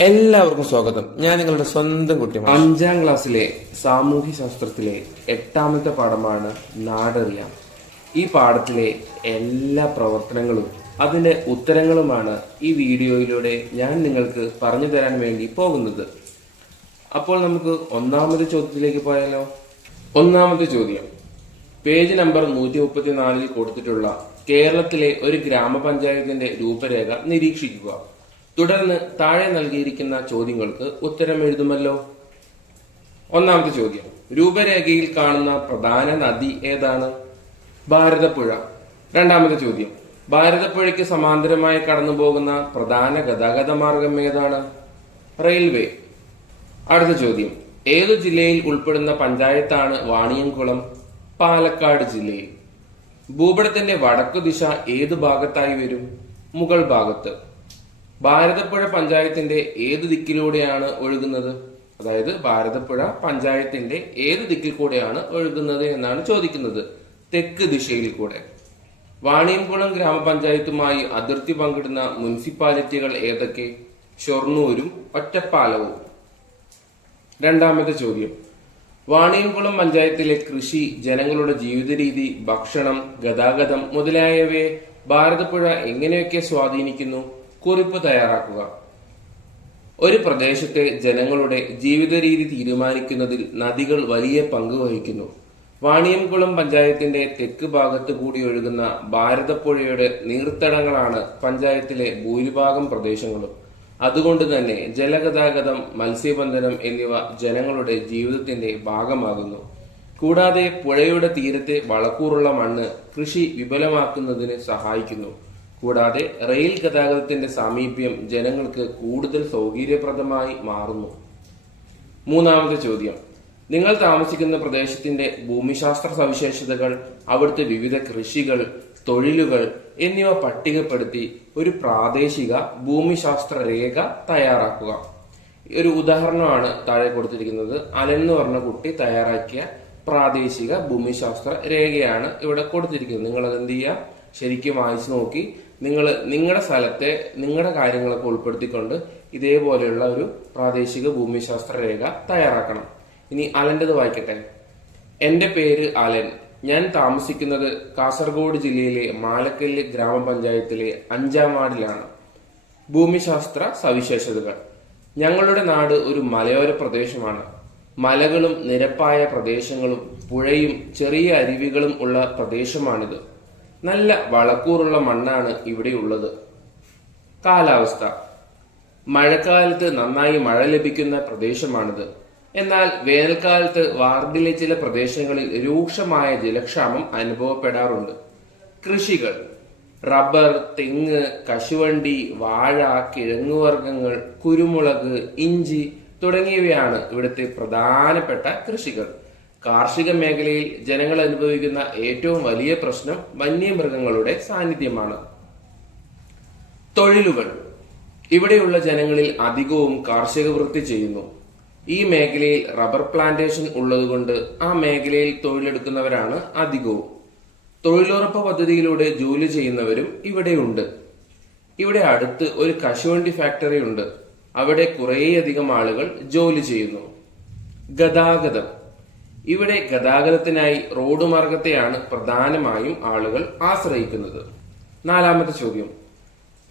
എല്ലാവർക്കും സ്വാഗതം. ഞാൻ നിങ്ങളുടെ സ്വന്തം കുട്ടി അഞ്ചാം ക്ലാസ്സിലെ സാമൂഹ്യ ശാസ്ത്രത്തിലെ എട്ടാമത്തെ പാഠമാണ് നാടറിയാം. ഈ പാഠത്തിലെ എല്ലാ പ്രവർത്തനങ്ങളും അതിന്റെ ഉത്തരങ്ങളുമാണ് ഈ വീഡിയോയിലൂടെ ഞാൻ നിങ്ങൾക്ക് പറഞ്ഞു തരാൻ വേണ്ടി പോകുന്നത്. അപ്പോൾ നമുക്ക് ഒന്നാമത്തെ ചോദ്യത്തിലേക്ക് പോയാലോ? ഒന്നാമത്തെ ചോദ്യം. പേജ് നമ്പർ നൂറ്റി മുപ്പത്തിനാലിൽ കൊടുത്തിട്ടുള്ള കേരളത്തിലെ ഒരു ഗ്രാമപഞ്ചായത്തിന്റെ രൂപരേഖ നിരീക്ഷിക്കുക. തുടർന്ന് താഴെ നൽകിയിരിക്കുന്ന ചോദ്യങ്ങൾക്ക് ഉത്തരം എഴുതുമല്ലോ. ഒന്നാമത്തെ ചോദ്യം. രൂപരേഖയിൽ കാണുന്ന പ്രധാന നദി ഏതാണ്? ഭാരതപ്പുഴ. രണ്ടാമത്തെ ചോദ്യം. ഭാരതപ്പുഴയ്ക്ക് സമാന്തരമായി കടന്നുപോകുന്ന പ്രധാന ഗതാഗത മാർഗം ഏതാണ്? റെയിൽവേ. അടുത്ത ചോദ്യം. ഏതു ജില്ലയിൽ ഉൾപ്പെടുന്ന പഞ്ചായത്താണ് വാണിയംകുളം? പാലക്കാട് ജില്ലയിൽ ഭൂപടത്തിന്റെ വടക്കു ദിശ ഏതു ഭാഗത്തായി വരും? മുകൾ ഭാഗത്ത്. ഭാരതപ്പുഴ പഞ്ചായത്തിന്റെ ഏത് ദിക്കിലൂടെയാണ് ഒഴുകുന്നത്? അതായത് ഭാരതപ്പുഴ പഞ്ചായത്തിന്റെ ഏത് ദിക്കിൽ കൂടെയാണ് ഒഴുകുന്നത് എന്നാണ് ചോദിക്കുന്നത്. തെക്ക് ദിശയിൽ കൂടെ വാണിയംകുളം ഗ്രാമപഞ്ചായത്തുമായി അതിർത്തി പങ്കിടുന്ന മുനിസിപ്പാലിറ്റികൾ ഏതൊക്കെ? ഷൊർണൂരും ഒറ്റപ്പാലവും. രണ്ടാമത്തെ ചോദ്യം. വാണിയംകുളം പഞ്ചായത്തിലെ കൃഷി ജനങ്ങളുടെ ജീവിത രീതി ഭക്ഷണം ഗതാഗതം മുതലായവയെ ഭാരതപ്പുഴ എങ്ങനെയൊക്കെ സ്വാധീനിക്കുന്നു? കുറിപ്പ് തയ്യാറാക്കുക. ഒരു പ്രദേശത്തെ ജനങ്ങളുടെ ജീവിത രീതി തീരുമാനിക്കുന്നതിൽ നദികൾ വലിയ പങ്ക് വഹിക്കുന്നു. വാണിയംകുളം പഞ്ചായത്തിന്റെ തെക്ക് ഭാഗത്ത് കൂടി ഒഴുകുന്ന ഭാരതപ്പുഴയുടെ നീർത്തടങ്ങളാണ് പഞ്ചായത്തിലെ ഭൂരിഭാഗം പ്രദേശങ്ങളും. അതുകൊണ്ട് തന്നെ ജലഗതാഗതം മത്സ്യബന്ധനം എന്നിവ ജനങ്ങളുടെ ജീവിതത്തിന്റെ ഭാഗമാകുന്നു. കൂടാതെ പുഴയുടെ തീരത്തെ വളക്കൂറുള്ള മണ്ണ് കൃഷി വിപുലമാക്കുന്നതിന് സഹായിക്കുന്നു. കൂടാതെ റെയിൽ ഗതാഗതത്തിന്റെ സാമീപ്യം ജനങ്ങൾക്ക് കൂടുതൽ സൗകര്യപ്രദമായി മാറുന്നു. മൂന്നാമത്തെ ചോദ്യം. നിങ്ങൾ താമസിക്കുന്ന പ്രദേശത്തിന്റെ ഭൂമിശാസ്ത്ര സവിശേഷതകൾ അവിടുത്തെ വിവിധ കൃഷികൾ തൊഴിലുകൾ എന്നിവ പട്ടികപ്പെടുത്തി ഒരു പ്രാദേശിക ഭൂമിശാസ്ത്ര രേഖ തയ്യാറാക്കുക. ഒരു ഉദാഹരണമാണ് താഴെ കൊടുത്തിരിക്കുന്നത്. അലൻ എന്ന് പറഞ്ഞ കുട്ടി തയ്യാറാക്കിയ പ്രാദേശിക ഭൂമിശാസ്ത്ര രേഖയാണ് ഇവിടെ കൊടുത്തിരിക്കുന്നത്. നിങ്ങൾ അത് എന്ത് ചെയ്യുക? ശരിക്കും വായിച്ചു നോക്കി. നിങ്ങൾ നിങ്ങളുടെ സ്ഥലത്തെ നിങ്ങളുടെ കാര്യങ്ങളൊക്കെ ഉൾപ്പെടുത്തിക്കൊണ്ട് ഇതേപോലെയുള്ള ഒരു പ്രാദേശിക ഭൂമിശാസ്ത്ര രേഖ തയ്യാറാക്കണം. ഇനി അലന്റെത് വായിക്കട്ടെ. എന്റെ പേര് അലൻ. ഞാൻ താമസിക്കുന്നത് കാസർഗോഡ് ജില്ലയിലെ മാലക്കല്ല് ഗ്രാമപഞ്ചായത്തിലെ അഞ്ചാം വാർഡിലാണ്. ഭൂമിശാസ്ത്ര സവിശേഷതകൾ. ഞങ്ങളുടെ നാട് ഒരു മലയോര പ്രദേശമാണ്. മലകളും നിരപ്പായ പ്രദേശങ്ങളും പുഴയും ചെറിയ അരുവികളും ഉള്ള പ്രദേശമാണിത്. നല്ല വളക്കൂറുള്ള മണ്ണാണ് ഇവിടെയുള്ളത് കാലാവസ്ഥ. മഴക്കാലത്ത് നന്നായി മഴ ലഭിക്കുന്ന പ്രദേശമാണിത്. എന്നാൽ വേനൽക്കാലത്ത് വാർഡിലെ ചില പ്രദേശങ്ങളിൽ രൂക്ഷമായ ജലക്ഷാമം അനുഭവപ്പെടാറുണ്ട്. കൃഷികൾ. റബ്ബർ തെങ്ങ് കശുവണ്ടി വാഴ കിഴങ്ങുവർഗങ്ങൾ കുരുമുളക് ഇഞ്ചി തുടങ്ങിയവയാണ് ഇവിടുത്തെ പ്രധാനപ്പെട്ട കൃഷികൾ. കാർഷിക മേഖലയിൽ ജനങ്ങൾ അനുഭവിക്കുന്ന ഏറ്റവും വലിയ പ്രശ്നം വന്യമൃഗങ്ങളുടെ സാന്നിധ്യമാണ്. തൊഴിലുകൾ. ഇവിടെയുള്ള ജനങ്ങളിൽ അധികവും കാർഷിക വൃത്തി ചെയ്യുന്നു. ഈ മേഖലയിൽ റബ്ബർ പ്ലാന്റേഷൻ ഉള്ളതുകൊണ്ട് ആ മേഖലയിൽ തൊഴിലെടുക്കുന്നവരാണ് അധികവും. തൊഴിലുറപ്പ് പദ്ധതിയിലൂടെ ജോലി ചെയ്യുന്നവരും ഇവിടെയുണ്ട്. ഇവിടെ അടുത്ത് ഒരു കശുവണ്ടി ഫാക്ടറി ഉണ്ട് അവിടെ കുറേയധികം ആളുകൾ ജോലി ചെയ്യുന്നു. ഗതാഗതം. ഇവിടെ ഗതാഗതത്തിനായി റോഡ് മാർഗത്തെയാണ് പ്രധാനമായും ആളുകൾ ആശ്രയിക്കുന്നത്. നാലാമത്തെ ചോദ്യം.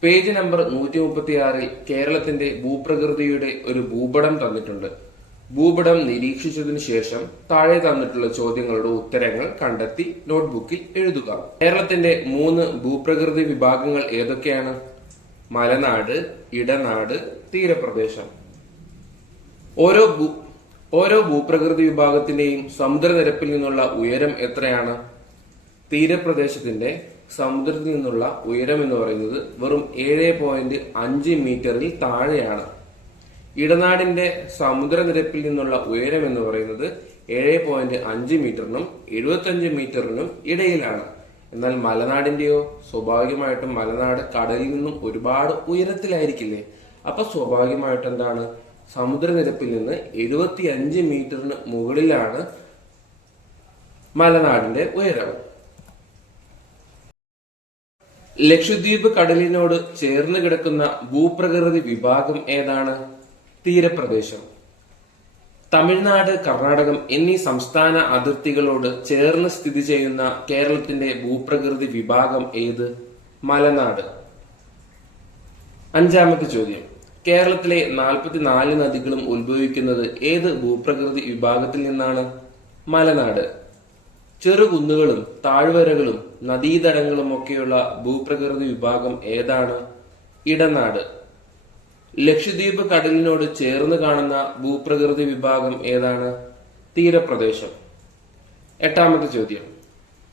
പേജ് നമ്പർ നൂറ്റി മുപ്പത്തിയാറിൽ കേരളത്തിന്റെ ഭൂപ്രകൃതിയുടെ ഒരു ഭൂപടം തന്നിട്ടുണ്ട്. ഭൂപടം നിരീക്ഷിച്ചതിനു ശേഷം താഴെ തന്നിട്ടുള്ള ചോദ്യങ്ങളുടെ ഉത്തരങ്ങൾ കണ്ടെത്തി നോട്ട്ബുക്കിൽ എഴുതുക. കേരളത്തിന്റെ മൂന്ന് ഭൂപ്രകൃതി വിഭാഗങ്ങൾ ഏതൊക്കെയാണ്? മലനാട് ഇടനാട് തീരപ്രദേശം. ഓരോ ഓരോ ഭൂപ്രകൃതി വിഭാഗത്തിന്റെയും സമുദ്രനിരപ്പിൽ നിന്നുള്ള ഉയരം എത്രയാണ്? തീരപ്രദേശത്തിന്റെ സമുദ്രത്തിൽ നിന്നുള്ള ഉയരം എന്ന് പറയുന്നത് വെറും ഏഴ് പോയിന്റ് അഞ്ച് മീറ്ററിൽ താഴെയാണ്. ഇടനാടിന്റെ സമുദ്രനിരപ്പിൽ നിന്നുള്ള ഉയരം എന്ന് പറയുന്നത് ഏഴ് പോയിന്റ് അഞ്ച് മീറ്ററിനും എഴുപത്തഞ്ച് മീറ്ററിനും ഇടയിലാണ്. എന്നാൽ മലനാടിന്റെയോ സ്വാഭാവികമായിട്ടും മലനാട് കടലിൽ നിന്നും ഒരുപാട് ഉയരത്തിലായിരിക്കില്ലേ? അപ്പൊ സ്വാഭാവികമായിട്ട് എന്താണ്? സമുദ്രനിരപ്പിൽ നിന്ന് എഴുപത്തി അഞ്ച് മീറ്ററിന് മുകളിലാണ് മലനാടിന്റെ ഉയരം. ലക്ഷദ്വീപ് കടലിനോട് ചേർന്ന് കിടക്കുന്ന ഭൂപ്രകൃതി വിഭാഗം ഏതാണ്? തീരപ്രദേശം. തമിഴ്നാട് കർണാടകം എന്നീ സംസ്ഥാന അതിർത്തികളോട് ചേർന്ന് സ്ഥിതി ചെയ്യുന്ന കേരളത്തിന്റെ ഭൂപ്രകൃതി വിഭാഗം ഏത്? മലനാട്. അഞ്ചാമത്തെ ചോദ്യം. കേരളത്തിലെ നാൽപ്പത്തിനാല് നദികളും ഉത്ഭവിക്കുന്നത് ഏത് ഭൂപ്രകൃതി വിഭാഗത്തിൽ നിന്നാണ്? മലനാട്. ചെറുകുന്നുകളും താഴ്വരകളും നദീതടങ്ങളും ഒക്കെയുള്ള ഭൂപ്രകൃതി വിഭാഗം ഏതാണ്? ഇടനാട്. ലക്ഷദ്വീപ് കടലിനോട് ചേർന്ന് കാണുന്ന ഭൂപ്രകൃതി വിഭാഗം ഏതാണ്? തീരപ്രദേശം. എട്ടാമത്തെ ചോദ്യം.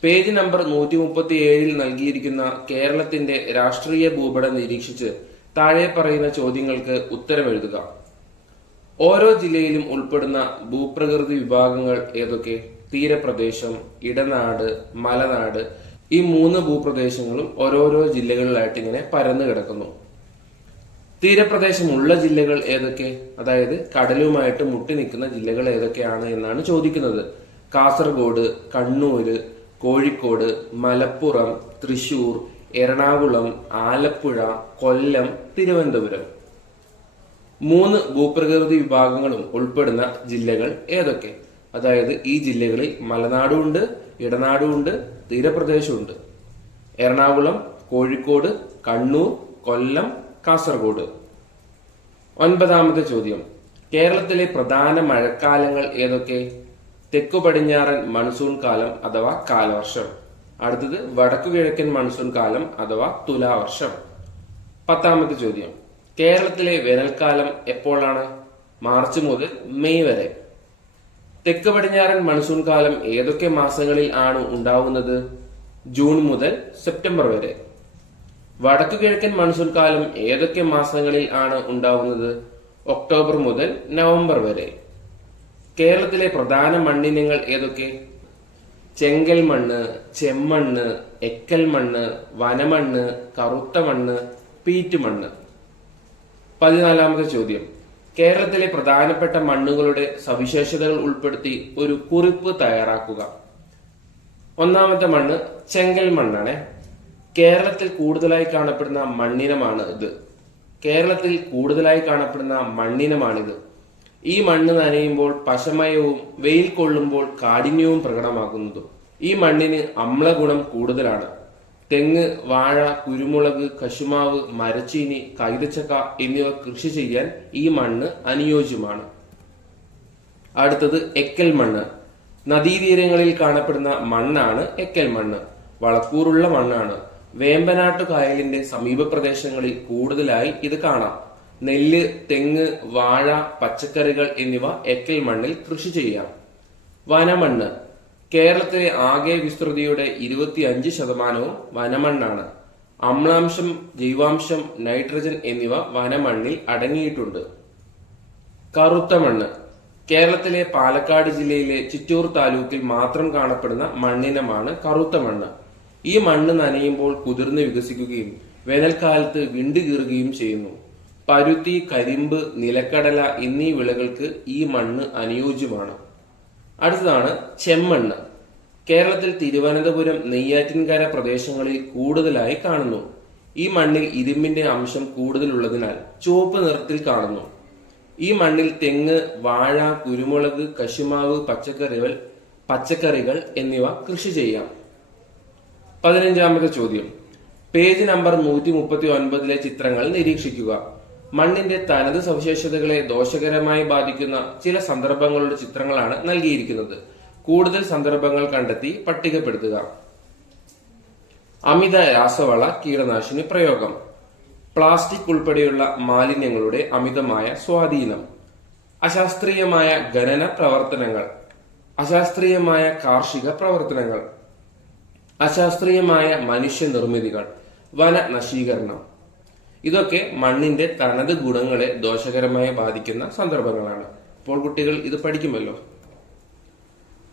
പേജ് നമ്പർ നൂറ്റി മുപ്പത്തി ഏഴിൽ നൽകിയിരിക്കുന്ന കേരളത്തിന്റെ രാഷ്ട്രീയ ഭൂപടം നിരീക്ഷിച്ച് താഴെ പറയുന്ന ചോദ്യങ്ങൾക്ക് ഉത്തരം എഴുതുക. ഓരോ ജില്ലയിലും ഉൾപ്പെടുന്ന ഭൂപ്രകൃതി വിഭാഗങ്ങൾ ഏതൊക്കെ? തീരപ്രദേശം ഇടനാട് മലനാട്. ഈ മൂന്ന് ഭൂപ്രദേശങ്ങളും ഓരോരോ ജില്ലകളിലായിട്ട് ഇങ്ങനെ പരന്നു കിടക്കുന്നു. തീരപ്രദേശമുള്ള ജില്ലകൾ ഏതൊക്കെ? അതായത് കടലുമായിട്ട് മുട്ടി നിൽക്കുന്ന ജില്ലകൾ ഏതൊക്കെയാണ് എന്നാണ് ചോദിക്കുന്നത്. കാസർഗോഡ് കണ്ണൂര് കോഴിക്കോട് മലപ്പുറം തൃശൂർ എറണാകുളം ആലപ്പുഴ കൊല്ലം തിരുവനന്തപുരം. മൂന്ന് ഭൂപ്രകൃതി വിഭാഗങ്ങളും ഉൾപ്പെടുന്ന ജില്ലകൾ ഏതൊക്കെ? അതായത് ഈ ജില്ലകളിൽ മലനാടുമുണ്ട് ഇടനാടുമുണ്ട് തീരപ്രദേശമുണ്ട്. എറണാകുളം കോഴിക്കോട് കണ്ണൂർ കൊല്ലം കാസർഗോഡ്. ഒൻപതാമത്തെ ചോദ്യം. കേരളത്തിലെ പ്രധാന മഴക്കാലങ്ങൾ ഏതൊക്കെ? തെക്കു പടിഞ്ഞാറൻ മൺസൂൺ കാലം അഥവാ കാലവർഷം. അടുത്തത് വടക്കു കിഴക്കൻ മൺസൂൺ കാലം അഥവാ തുലാവർഷം. പത്താമത്തെ ചോദ്യം. കേരളത്തിലെ വേനൽക്കാലം എപ്പോഴാണ്? മാർച്ച് മുതൽ മെയ് വരെ. തെക്ക് പടിഞ്ഞാറൻ മൺസൂൺ കാലം ഏതൊക്കെ മാസങ്ങളിൽ ആണ് ഉണ്ടാവുന്നത്? ജൂൺ മുതൽ സെപ്റ്റംബർ വരെ. വടക്കു കിഴക്കൻ മൺസൂൺ കാലം ഏതൊക്കെ മാസങ്ങളിൽ ആണ് ഉണ്ടാവുന്നത്? ഒക്ടോബർ മുതൽ നവംബർ വരെ. കേരളത്തിലെ പ്രധാന മണ്ണിനങ്ങൾ ഏതൊക്കെ? ചെങ്കൽ മണ്ണ് ചെമ്മണ്ണ് എക്കൽ മണ്ണ് വനമണ്ണ് കറുത്ത മണ്ണ് പീറ്റ് മണ്ണ് പതിനാലാമത്തെ ചോദ്യം. കേരളത്തിലെ പ്രധാനപ്പെട്ട മണ്ണുകളുടെ സവിശേഷതകൾ ഉൾപ്പെടുത്തി ഒരു കുറിപ്പ് തയ്യാറാക്കുക. ഒന്നാമത്തെ മണ്ണ് ചെങ്കൽ മണ്ണാണ്. കേരളത്തിൽ കൂടുതലായി കാണപ്പെടുന്ന മണ്ണിനമാണ് ഇത്. കേരളത്തിൽ കൂടുതലായി കാണപ്പെടുന്ന മണ്ണിനമാണിത്. ഈ മണ്ണ് നനയുമ്പോൾ പശമയവും വെയിൽ കൊള്ളുമ്പോൾ കാഠിന്യവും പ്രകടമാക്കുന്നതും ഈ മണ്ണിന് അമ്ലഗുണം കൂടുതലാണ്. തെങ്ങ് വാഴ കുരുമുളക് കശുമാവ് മരച്ചീനി കൈതച്ചക്ക എന്നിവ കൃഷി ചെയ്യാൻ ഈ മണ്ണ് അനുയോജ്യമാണ്. അടുത്തത് എക്കൽ മണ്ണ്. നദീതീരങ്ങളിൽ കാണപ്പെടുന്ന മണ്ണാണ് എക്കൽ മണ്ണ്. വളക്കൂറുള്ള മണ്ണാണ്. വേമ്പനാട്ടു കായലിന്റെ സമീപ പ്രദേശങ്ങളിൽ കൂടുതലായി ഇത് കാണാം. നെല്ല് തെങ്ങ് വാഴ പച്ചക്കറികൾ എന്നിവ എക്കൽ മണ്ണിൽ കൃഷി ചെയ്യാം. വനമണ്ണ്. കേരളത്തിലെ ആകെ വിസ്തൃതിയുടെ ഇരുപത്തിയഞ്ച് ശതമാനവും വനമണ്ണാണ്. അമ്ലാംശം ജൈവാംശം നൈട്രജൻ എന്നിവ വനമണ്ണിൽ അടങ്ങിയിട്ടുണ്ട്. കറുത്ത മണ്ണ്. കേരളത്തിലെ പാലക്കാട് ജില്ലയിലെ ചിറ്റൂർ താലൂക്കിൽ മാത്രം കാണപ്പെടുന്ന മണ്ണിനമാണ് കറുത്ത മണ്ണ്. ഈ മണ്ണ് നനയുമ്പോൾ കുതിർന്ന് വികസിക്കുകയും വേനൽക്കാലത്ത് വിണ്ടുകീറുകയും ചെയ്യുന്നു. പരുത്തി കരിമ്പ് നിലക്കടല എന്നീ വിളകൾക്ക് ഈ മണ്ണ് അനുയോജ്യമാണ്. അടുത്തതാണ് ചെമ്മണ്ണ്. കേരളത്തിൽ തിരുവനന്തപുരം നെയ്യാറ്റിൻകര പ്രദേശങ്ങളിൽ കൂടുതലായി കാണുന്നു. ഈ മണ്ണിൽ ഇരുമ്പിന്റെ അംശം കൂടുതലുള്ളതിനാൽ ചുവപ്പ് നിറത്തിൽ കാണുന്നു. ഈ മണ്ണിൽ തെങ്ങ് വാഴ കുരുമുളക് കശുമാവ് പച്ചക്കറികൾ പച്ചക്കറികൾ എന്നിവ കൃഷി ചെയ്യാം. പതിനഞ്ചാമത്തെ ചോദ്യം. പേജ് നമ്പർ നൂറ്റി മുപ്പത്തി ഒൻപതിലെ ചിത്രങ്ങൾ നിരീക്ഷിക്കുക. മണ്ണിന്റെ തനത് സവിശേഷതകളെ ദോഷകരമായി ബാധിക്കുന്ന ചില സന്ദർഭങ്ങളുടെ ചിത്രങ്ങളാണ് നൽകിയിരിക്കുന്നത്. കൂടുതൽ സന്ദർഭങ്ങൾ കണ്ടെത്തി പട്ടികപ്പെടുത്തുക. അമിത രാസവള കീടനാശിനി പ്രയോഗം. പ്ലാസ്റ്റിക് ഉൾപ്പെടെയുള്ള മാലിന്യങ്ങളുടെ അമിതമായ സ്വാധീനം. അശാസ്ത്രീയമായ ഖനന പ്രവർത്തനങ്ങൾ. അശാസ്ത്രീയമായ കാർഷിക പ്രവർത്തനങ്ങൾ. അശാസ്ത്രീയമായ മനുഷ്യനിർമ്മിതികൾ വന നശീകരണം ഇതൊക്കെ മണ്ണിന്റെ തനത് ഗുണങ്ങളെ ദോഷകരമായി ബാധിക്കുന്ന സന്ദർഭങ്ങളാണ്. അപ്പോൾ കുട്ടികൾ ഇത് പഠിക്കുമല്ലോ.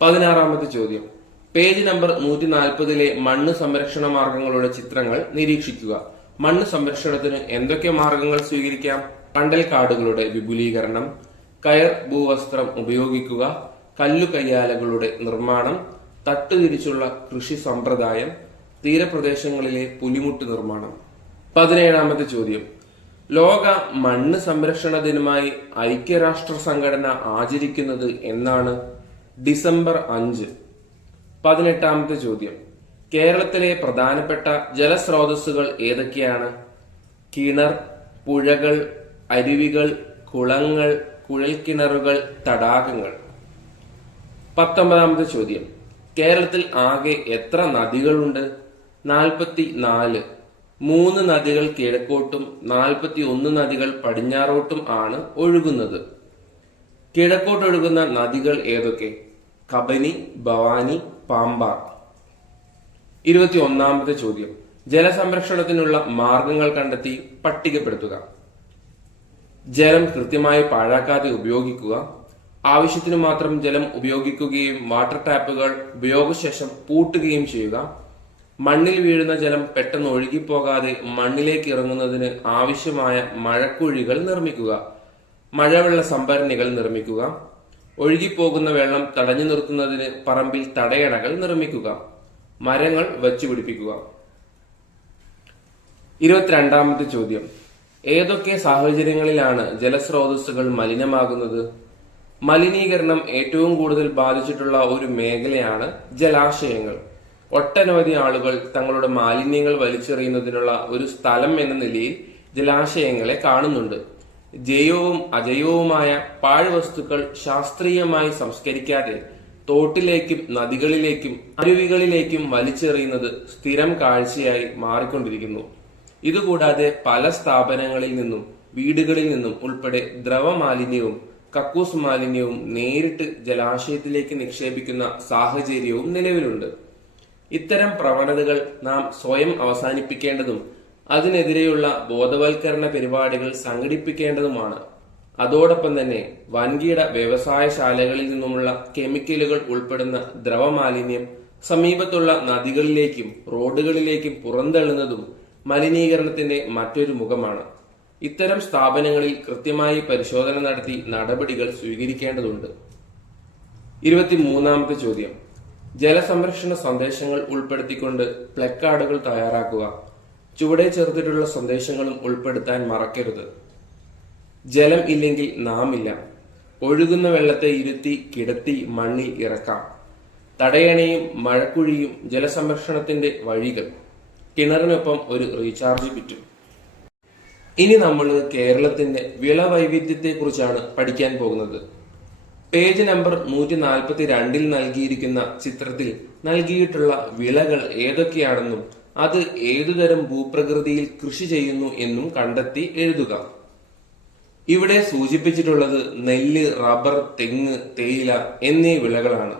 പതിനാറാമത്തെ ചോദ്യം. പേജ് നമ്പർ നൂറ്റി നാൽപ്പതിലെ മണ്ണ് സംരക്ഷണ മാർഗങ്ങളുടെ ചിത്രങ്ങൾ നിരീക്ഷിക്കുക. മണ്ണ് സംരക്ഷണത്തിന് എന്തൊക്കെ മാർഗങ്ങൾ സ്വീകരിക്കാം? പണ്ടൽ കാടുകളുടെ വിപുലീകരണം കയർ ഭൂവസ്ത്രം ഉപയോഗിക്കുക കല്ലു കയ്യാലകളുടെ നിർമ്മാണം തട്ടുതിരിച്ചുള്ള കൃഷി സമ്പ്രദായം തീരപ്രദേശങ്ങളിലെ പുലിമുട്ട് നിർമ്മാണം. പതിനേഴാമത്തെ ചോദ്യം. ലോക മണ്ണ് സംരക്ഷണ ദിനമായി ഐക്യരാഷ്ട്ര സംഘടന ആചരിക്കുന്നത് എന്നാണ് ഡിസംബർ അഞ്ച്. പതിനെട്ടാമത്തെ ചോദ്യം. കേരളത്തിലെ പ്രധാനപ്പെട്ട ജലസ്രോതസ്സുകൾ ഏതൊക്കെയാണ്? കിണർ പുഴകൾ അരുവികൾ കുളങ്ങൾ കുഴൽക്കിണറുകൾ തടാകങ്ങൾ. പത്തൊമ്പതാമത്തെ ചോദ്യം. കേരളത്തിൽ ആകെ എത്ര നദികളുണ്ട്? നാൽപ്പത്തി നാല് മൂന്ന് നദികൾ കിഴക്കോട്ടും നാൽപ്പത്തി ഒന്ന് നദികൾ പടിഞ്ഞാറോട്ടും ആണ് ഒഴുകുന്നത്. കിഴക്കോട്ടൊഴുകുന്ന നദികൾ ഏതൊക്കെ? കബനി ഭവാനി പാമ്പ. ഇരുപത്തി ഒന്നാമത്തെ ചോദ്യം. ജലസംരക്ഷണത്തിനുള്ള മാർഗങ്ങൾ കണ്ടെത്തി പട്ടികപ്പെടുത്തുക. ജലം കൃത്യമായി പാഴാക്കാതെ ഉപയോഗിക്കുക. ആവശ്യത്തിന് മാത്രം ജലം ഉപയോഗിക്കുകയും വാട്ടർ ടാപ്പുകൾ ഉപയോഗശേഷം പൂട്ടുകയും ചെയ്യുക. മണ്ണിൽ വീഴുന്ന ജലം പെട്ടെന്ന് ഒഴുകിപ്പോകാതെ മണ്ണിലേക്ക് ഇറങ്ങുന്നതിന് ആവശ്യമായ മഴക്കുഴികൾ നിർമ്മിക്കുക. മഴവെള്ള സംഭരണികൾ നിർമ്മിക്കുക. ഒഴുകിപ്പോകുന്ന വെള്ളം തടഞ്ഞു നിർത്തുന്നതിന് പറമ്പിൽ തടയണകൾ നിർമ്മിക്കുക. മരങ്ങൾ വച്ചുപിടിപ്പിക്കുക ഇരുപത്തിരണ്ടാമത്തെ ചോദ്യം. ഏതൊക്കെ സാഹചര്യങ്ങളിലാണ് ജലസ്രോതസ്സുകൾ മലിനമാകുന്നത്? മലിനീകരണം ഏറ്റവും കൂടുതൽ ബാധിച്ചിട്ടുള്ള ഒരു മേഖലയാണ് ജലാശയങ്ങൾ. ഒട്ടനവധി ആളുകൾ തങ്ങളുടെ മാലിന്യങ്ങൾ വലിച്ചെറിയുന്നതിനുള്ള ഒരു സ്ഥലം എന്ന നിലയിൽ ജലാശയങ്ങളെ കാണുന്നുണ്ട്. ജൈവവും അജൈവവുമായ പാഴ്വസ്തുക്കൾ ശാസ്ത്രീയമായി സംസ്കരിക്കാതെ തോട്ടിലേക്കും നദികളിലേക്കും അരുവികളിലേക്കും വലിച്ചെറിയുന്നത് സ്ഥിരം കാഴ്ചയായി മാറിക്കൊണ്ടിരിക്കുന്നു. ഇതുകൂടാതെ പല സ്ഥാപനങ്ങളിൽ നിന്നും വീടുകളിൽ നിന്നും ഉൾപ്പെടെ ദ്രവമാലിന്യവും കക്കൂസ് മാലിന്യവും നേരിട്ട് ജലാശയത്തിലേക്ക് നിക്ഷേപിക്കുന്ന സാഹചര്യവും നിലവിലുണ്ട്. ഇത്തരം പ്രവണതകൾ നാം സ്വയം അവസാനിപ്പിക്കേണ്ടതും അതിനെതിരെയുള്ള ബോധവൽക്കരണ പരിപാടികൾ സംഘടിപ്പിക്കേണ്ടതുമാണ്. അതോടൊപ്പം തന്നെ വൻകിട വ്യവസായശാലകളിൽ നിന്നുമുള്ള കെമിക്കലുകൾ ഉൾപ്പെടുന്ന ദ്രവമാലിന്യം സമീപത്തുള്ള നദികളിലേക്കും റോഡുകളിലേക്കും പുറന്തള്ളുന്നതും മലിനീകരണത്തിന്റെ മറ്റൊരു മുഖമാണ്. ഇത്തരം സ്ഥാപനങ്ങളിൽ കൃത്യമായി പരിശോധന നടത്തി നടപടികൾ സ്വീകരിക്കേണ്ടതുണ്ട്. ഇരുപത്തിമൂന്നാമത്തെ ചോദ്യം. ജലസംരക്ഷണ സന്ദേശങ്ങൾ ഉൾപ്പെടുത്തിക്കൊണ്ട് പ്ലക്കാർഡുകൾ തയ്യാറാക്കുക. ചുവടെ ചേർത്തിട്ടുള്ള സന്ദേശങ്ങളും ഉൾപ്പെടുത്താൻ മറക്കരുത്. ജലം ഇല്ലെങ്കിൽ നാം ഇല്ല ഒഴുകുന്ന വെള്ളത്തെ ഇരുത്തി കിടത്തി മണ്ണിൽ ഇറക്കാം. തടയണയും മഴക്കുഴിയും ജലസംരക്ഷണത്തിന്റെ വഴികൾ. കിണറിനൊപ്പം ഒരു റീചാർജ് ബിറ്റും ഇനി നമ്മൾ കേരളത്തിന്റെ വിളവൈവിധ്യത്തെ കുറിച്ചാണ് പഠിക്കാൻ പോകുന്നത്. പേജ് നമ്പർ നൂറ്റി നാൽപ്പത്തി രണ്ടിൽ നൽകിയിരിക്കുന്ന ചിത്രത്തിൽ നൽകിയിട്ടുള്ള വിളകൾ ഏതൊക്കെയാണെന്നും അത് ഏതുതരം ഭൂപ്രകൃതിയിൽ കൃഷി ചെയ്യുന്നു എന്നും കണ്ടെത്തി എഴുതുക. ഇവിടെ സൂചിപ്പിച്ചിട്ടുള്ളത് നെല്ല് റബ്ബർ തെങ്ങ് തേയില എന്നീ വിളകളാണ്.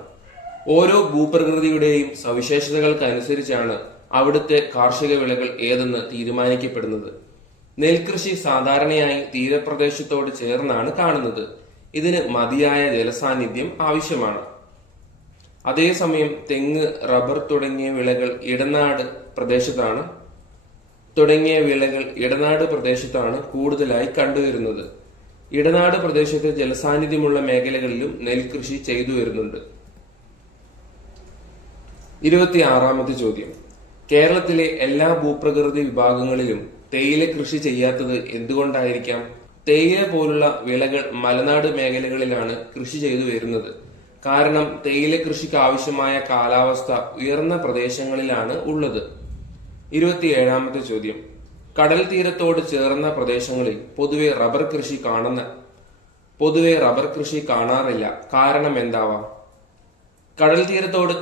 ഓരോ ഭൂപ്രകൃതിയുടെയും സവിശേഷതകൾക്കനുസരിച്ചാണ് അവിടുത്തെ കാർഷിക വിളകൾ ഏതെന്ന് തീരുമാനിക്കപ്പെടുന്നത്. നെൽകൃഷി സാധാരണയായി തീരപ്രദേശത്തോട് ചേർന്നാണ് കാണുന്നത്. ഇതിന് മതിയായ ജലസാന്നിധ്യം ആവശ്യമാണ്. അതേസമയം തെങ്ങ് റബ്ബർ തുടങ്ങിയ വിളകൾ ഇടനാട് പ്രദേശത്താണ്. തുടങ്ങിയ വിളകൾ ഇടനാട് പ്രദേശത്താണ് കൂടുതലായി കണ്ടുവരുന്നത്. ഇടനാട് പ്രദേശത്തെ ജലസാന്നിധ്യമുള്ള മേഖലകളിലും നെൽകൃഷി ചെയ്തു വരുന്നുണ്ട്. ഇരുപത്തിയാറാമത്തെ ചോദ്യം. കേരളത്തിലെ എല്ലാ ഭൂപ്രകൃതി വിഭാഗങ്ങളിലും തേയില കൃഷി ചെയ്യാത്തത് എന്തുകൊണ്ടായിരിക്കാം? തേയില പോലുള്ള വിളകൾ മലനാട് മേഖലകളിലാണ് കൃഷി ചെയ്തു വരുന്നത്. കാരണം തേയില കൃഷിക്ക് ആവശ്യമായ കാലാവസ്ഥ ഉയർന്ന പ്രദേശങ്ങളിലാണ് ഉള്ളത്. ഇരുപത്തിയേഴാമത്തെ ചോദ്യം. കടൽ തീരത്തോട് ചേർന്ന പ്രദേശങ്ങളിൽ പൊതുവെ റബ്ബർ കൃഷി കാണുന്ന പൊതുവെ റബ്ബർ കൃഷി കാണാറില്ല. കാരണം എന്താവാം? കടൽ തീരത്തോട്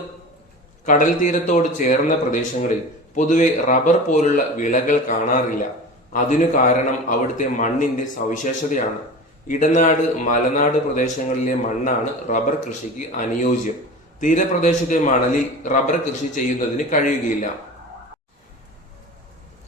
കടൽ തീരത്തോട് ചേർന്ന പ്രദേശങ്ങളിൽ പൊതുവെ റബ്ബർ പോലുള്ള വിളകൾ കാണാറില്ല. അതിനു കാരണം അവിടുത്തെ മണ്ണിന്റെ സവിശേഷതയാണ്. ഇടനാട് മലനാട് പ്രദേശങ്ങളിലെ മണ്ണാണ് റബ്ബർ കൃഷിക്ക് അനുയോജ്യം. തീരപ്രദേശത്തെ മണലിൽ റബ്ബർ കൃഷി ചെയ്യുന്നതിന് കഴിയുകയില്ല.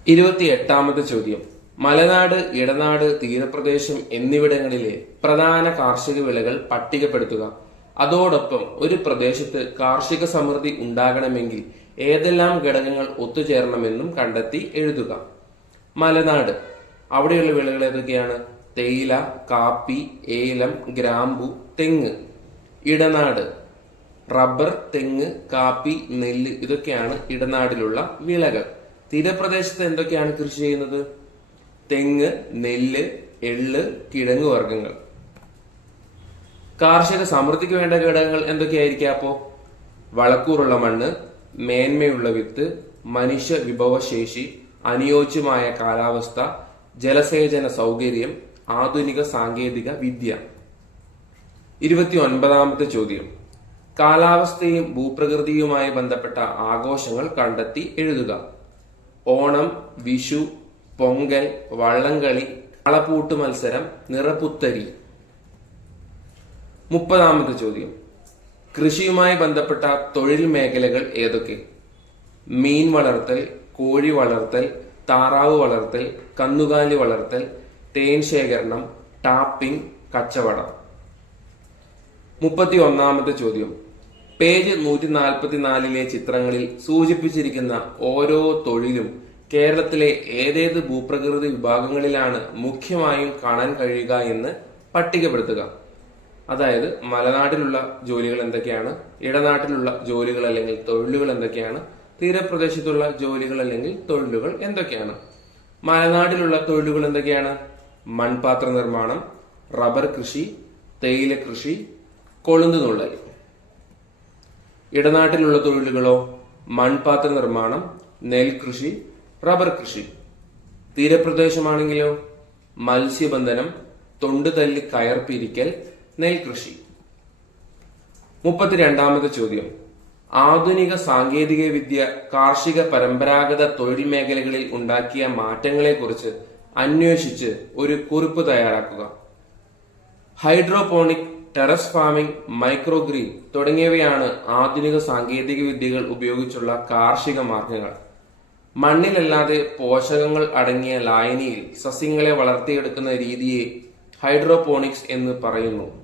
ഇരുപത്തി എട്ടാമത്തെ ചോദ്യം. മലനാട് ഇടനാട് തീരപ്രദേശം എന്നിവിടങ്ങളിലെ പ്രധാന കാർഷിക വിളകൾ പട്ടികപ്പെടുത്തുക. അതോടൊപ്പം ഒരു പ്രദേശത്ത് കാർഷിക സമൃദ്ധി ഉണ്ടാകണമെങ്കിൽ ഏതെല്ലാം ഘടകങ്ങൾ ഒത്തുചേരണമെന്നും കണ്ടെത്തി എഴുതുക. മലനാട്. അവിടെയുള്ള വിളകൾ ഏതൊക്കെയാണ്? തേയില കാപ്പി ഏലം ഗ്രാമ്പു തെങ്ങ്. ഇടനാട്. റബ്ബർ തെങ്ങ് കാപ്പി നെല്ല് ഇതൊക്കെയാണ് ഇടനാടിലുള്ള വിളകൾ. തീരപ്രദേശത്ത് എന്തൊക്കെയാണ് കൃഷി ചെയ്യുന്നത്? തെങ്ങ് നെല്ല് എള്ള് കിഴങ്ങ് വർഗങ്ങൾ. കാർഷിക സമൃദ്ധിക്ക് വേണ്ട ഘടകങ്ങൾ എന്തൊക്കെയായിരിക്കാം അപ്പോ? വളക്കൂറുള്ള മണ്ണ് മേന്മയുള്ള വിത്ത് മനുഷ്യ വിഭവശേഷി അനുയോജ്യമായ കാലാവസ്ഥ ജലസേചന സൗകര്യം ആധുനിക സാങ്കേതിക വിദ്യ. ഇരുപത്തി ഒൻപതാമത്തെ ചോദ്യം. കാലാവസ്ഥയും ഭൂപ്രകൃതിയുമായി ബന്ധപ്പെട്ട ആഘോഷങ്ങൾ കണ്ടെത്തി എഴുതുക. ഓണം വിഷു പൊങ്കൽ വള്ളംകളി കളപ്പൂട്ട് മത്സരം നിറപുത്തരി. മുപ്പതാമത്തെ ചോദ്യം. കൃഷിയുമായി ബന്ധപ്പെട്ട തൊഴിൽ മേഖലകൾ ഏതൊക്കെ? മീൻ വളർത്തൽ കോഴി വളർത്തൽ താറാവ് വളർത്തൽ കന്നുകാലി വളർത്തൽ തേൻ ശേഖരണം ടാപ്പിംഗ് കച്ചവടം. മുപ്പത്തി ഒന്നാമത്തെ ചോദ്യം. പേജ് നൂറ്റി നാൽപ്പത്തിനാലിലെ ചിത്രങ്ങളിൽ സൂചിപ്പിച്ചിരിക്കുന്ന ഓരോ തൊഴിലും കേരളത്തിലെ ഏതേത് ഭൂപ്രകൃതി വിഭാഗങ്ങളിലാണ് മുഖ്യമായും കാണാൻ കഴിയുക എന്ന് പട്ടികപ്പെടുത്തുക. അതായത് മലനാട്ടിലുള്ള ജോലികൾ എന്തൊക്കെയാണ് ഇടനാട്ടിലുള്ള ജോലികൾ അല്ലെങ്കിൽ തൊഴിലുകൾ എന്തൊക്കെയാണ് തീരപ്രദേശത്തുള്ള ജോലികൾ അല്ലെങ്കിൽ തൊഴിലുകൾ എന്തൊക്കെയാണ്? മലനാട്ടിലുള്ള തൊഴിലുകൾ എന്തൊക്കെയാണ്? മൺപാത്ര നിർമ്മാണം റബ്ബർ കൃഷി തേയില കൃഷി കൊളുന്ത് തൊഴിൽ ഇടനാട്ടിലുള്ള തൊഴിലുകളോ മൺപാത്ര നിർമ്മാണം നെൽകൃഷി റബ്ബർ കൃഷി. തീരപ്രദേശമാണെങ്കിലോ മത്സ്യബന്ധനം തൊണ്ട് തല്ലി കയർ പിരിക്കൽ നെൽകൃഷി. മുപ്പത്തിരണ്ടാമത്തെ ചോദ്യം. ആധുനിക സാങ്കേതിക വിദ്യ കാർഷിക പരമ്പരാഗത തൊഴിൽ മേഖലകളിൽ ഉണ്ടാക്കിയ മാറ്റങ്ങളെക്കുറിച്ച് അന്വേഷിച്ച് ഒരു കുറിപ്പ് തയ്യാറാക്കുക. ഹൈഡ്രോപോണിക് ടെറസ് ഫാമിംഗ് മൈക്രോഗ്രീൻ തുടങ്ങിയവയാണ് ആധുനിക സാങ്കേതിക വിദ്യകൾ ഉപയോഗിച്ചുള്ള കാർഷിക മാർഗങ്ങൾ. മണ്ണിലല്ലാതെ പോഷകങ്ങൾ അടങ്ങിയ ലായനിയിൽ സസ്യങ്ങളെ വളർത്തിയെടുക്കുന്ന രീതിയെ ഹൈഡ്രോപോണിക്സ് എന്ന് പറയുന്നു.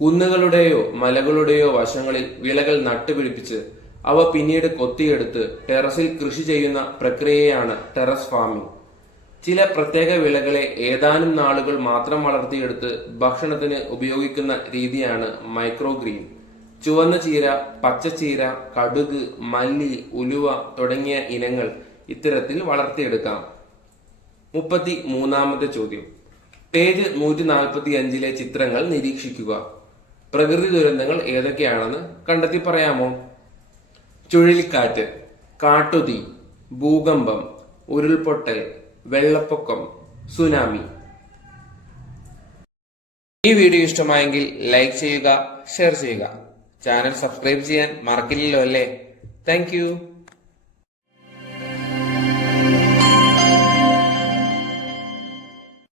കുന്നുകളുടെയോ മലകളുടെയോ വശങ്ങളിൽ വിളകൾ നട്ടുപിടിപ്പിച്ച് അവ പിന്നീട് കൊത്തിയെടുത്ത് ടെറസിൽ കൃഷി ചെയ്യുന്ന പ്രക്രിയയാണ് ടെറസ് ഫാമിംഗ്. ചില പ്രത്യേക വിളകളെ ഏതാനും നാളുകൾ മാത്രം വളർത്തിയെടുത്ത് ഭക്ഷണത്തിന് ഉപയോഗിക്കുന്ന രീതിയാണ് മൈക്രോ ഗ്രീൻ ചുവന്ന ചീര പച്ചച്ചീര കടുക് മല്ലി ഉലുവ തുടങ്ങിയ ഇനങ്ങൾ ഇത്തരത്തിൽ വളർത്തിയെടുക്കാം. മുപ്പത്തി മൂന്നാമത്തെ ചോദ്യം. പേജ് നൂറ്റി നാൽപ്പത്തി അഞ്ചിലെ ചിത്രങ്ങൾ നിരീക്ഷിക്കുക. പ്രകൃതി ദുരന്തങ്ങൾ ഏതൊക്കെയാണെന്ന് കണ്ടെത്തി പറയാമോ? ചുഴലിക്കാറ്റ് കാട്ടുതീ ഭൂകമ്പം ഉരുൾപൊട്ടൽ വെള്ളപ്പൊക്കം സുനാമി. ഈ വീഡിയോ ഇഷ്ടമായെങ്കിൽ ലൈക്ക് ചെയ്യുക ഷെയർ ചെയ്യുക. ചാനൽ സബ്സ്ക്രൈബ് ചെയ്യാൻ മറക്കില്ലല്ലോ അല്ലേ? താങ്ക്